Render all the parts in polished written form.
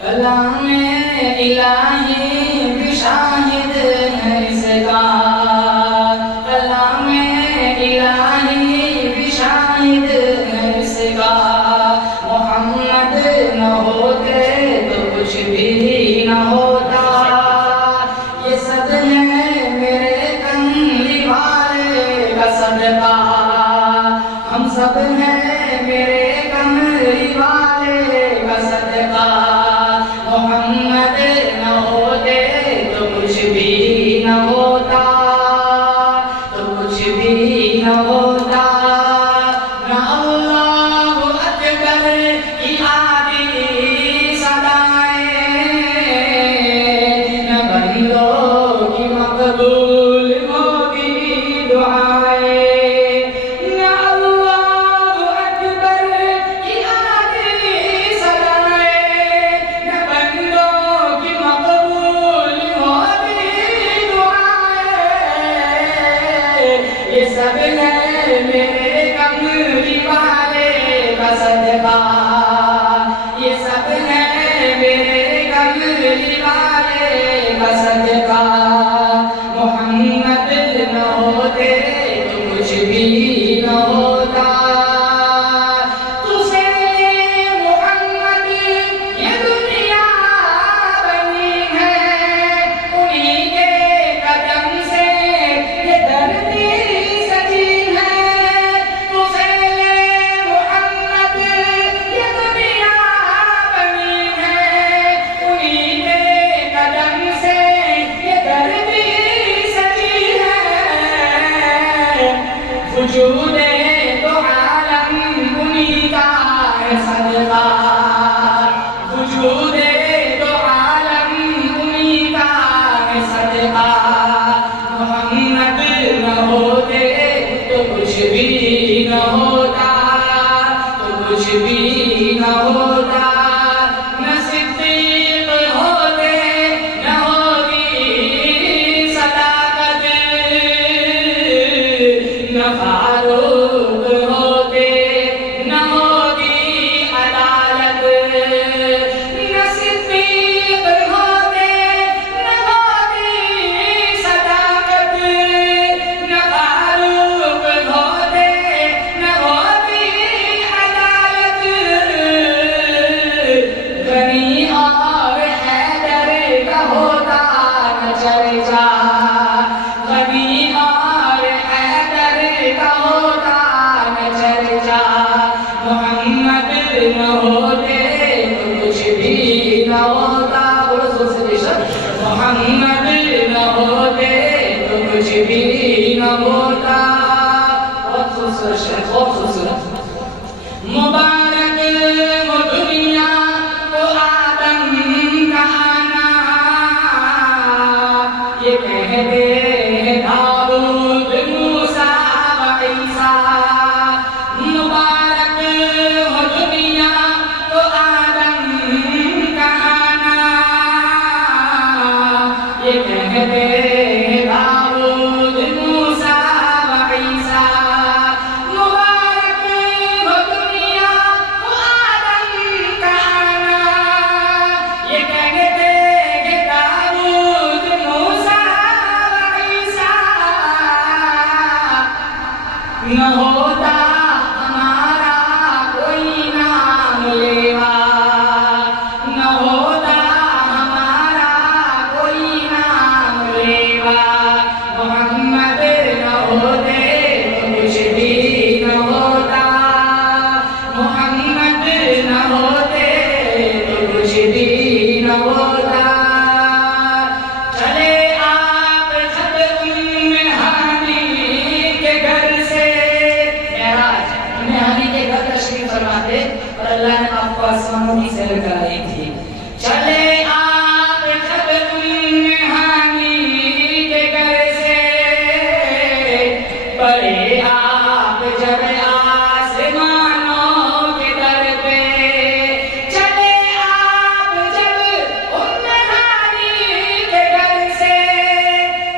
कलामे इलाही भी शाहिद है इसका, कलामे इलाही भी शाहिद है इसका। मोहम्मद न होते तो कुछ भी न होता। ये सब है मेरे कमली वाले का सदका, हम सब हैं मेरे कमली वाले का सदका। मोहम्मद न होते तो कुछ भी न होता, तो कुछ भी न होता। न अल्लाह अकबर की आदि सदाएं, न बंदों की मकबूल होगी दुआएं। न अल्लाह अकबर की आदि सदाएं, न बंदों की मकबूल होगी दुआएं। ये सब है मेरे कमली वाले का सदका, ये सब है मेरे कमली वाले का सदका। मोहम्मद न होते तो कुछ भी न होता। तुझसे मोहम्मद ये दुनिया बनी है, उन्हीं के कदम से ये धरती सजी है। तुझसे मोहम्मद ये दुनिया बनी है, उन्हीं के कदम से ये धरती सजी है। वजूदे तो आलम उन्हीं का है सदका, वजूदे तो आलम उन्हीं का है सदका। मोहम्मद न होते तो कुछ भी न होता, तो कुछ भी न होता। न सिद्दीक होते न होगी सदाकत, न फारूक होते न होगी अदालत। न सिद्दीक होते न होगी सदाकत, न फारूक होते न होगी अदालत। गनी और हैदर का होता न चर्चा, गनी और हैदर का होता न चर्चा। मोहम्मद न होते तो कुछ भी न होता। बोलो जोर से बेशक। मोहम्मद न होते तो कुछ भी न होता। बहुत खूबसूरत शेर, बहुत खूबसूरत। मुबारक वो दुनिया को आदम का आना, ये कहते हैं दाऊद मूसा व ईसा। मुबारक वो दुनिया को आदम का आना, ये कहते हैं दाऊद मूसा व ईसा। मुबारक वो दुनिया को आदम का आना, ये कहते हैं दाऊद मूसा व ईसा। न होता हमारा कोई नाम लेवा, न होता हमारा कोई नाम लेवा। मोहम्मद न होते तो कुछ भी न होता, मोहम्मद न होते तो कुछ भी न होता। चले आप जब उम्मे हानी के घर से, मेराज उम्मे हानी के घर तशरीफ फरमाते और अल्लाह ने आपको आसमानों की सैर कराई थी। चले आप जब उम्मे हानी के घर से, पड़े आप जब आसमानों के दर पे। चले आप जब उम्मे हानी के घर से,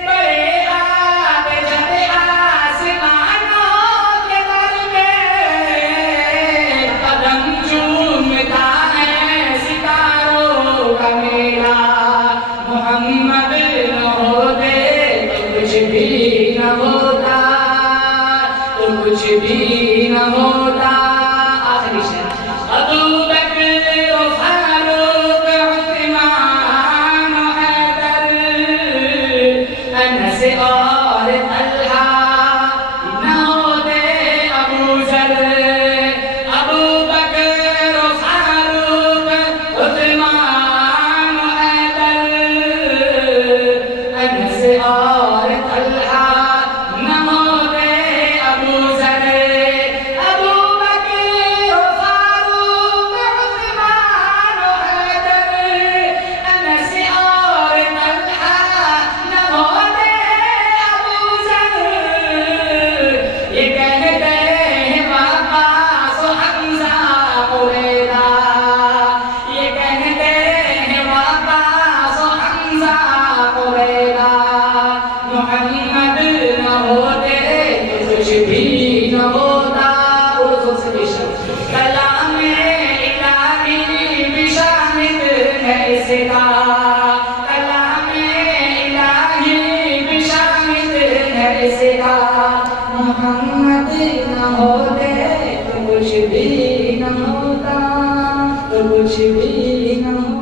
पड़े आप जब आसमानों के दर पे। कदम चूमता है सितारों मोहम्मद न होते तो कुछ भी न होता, तो कुछ भी न होता।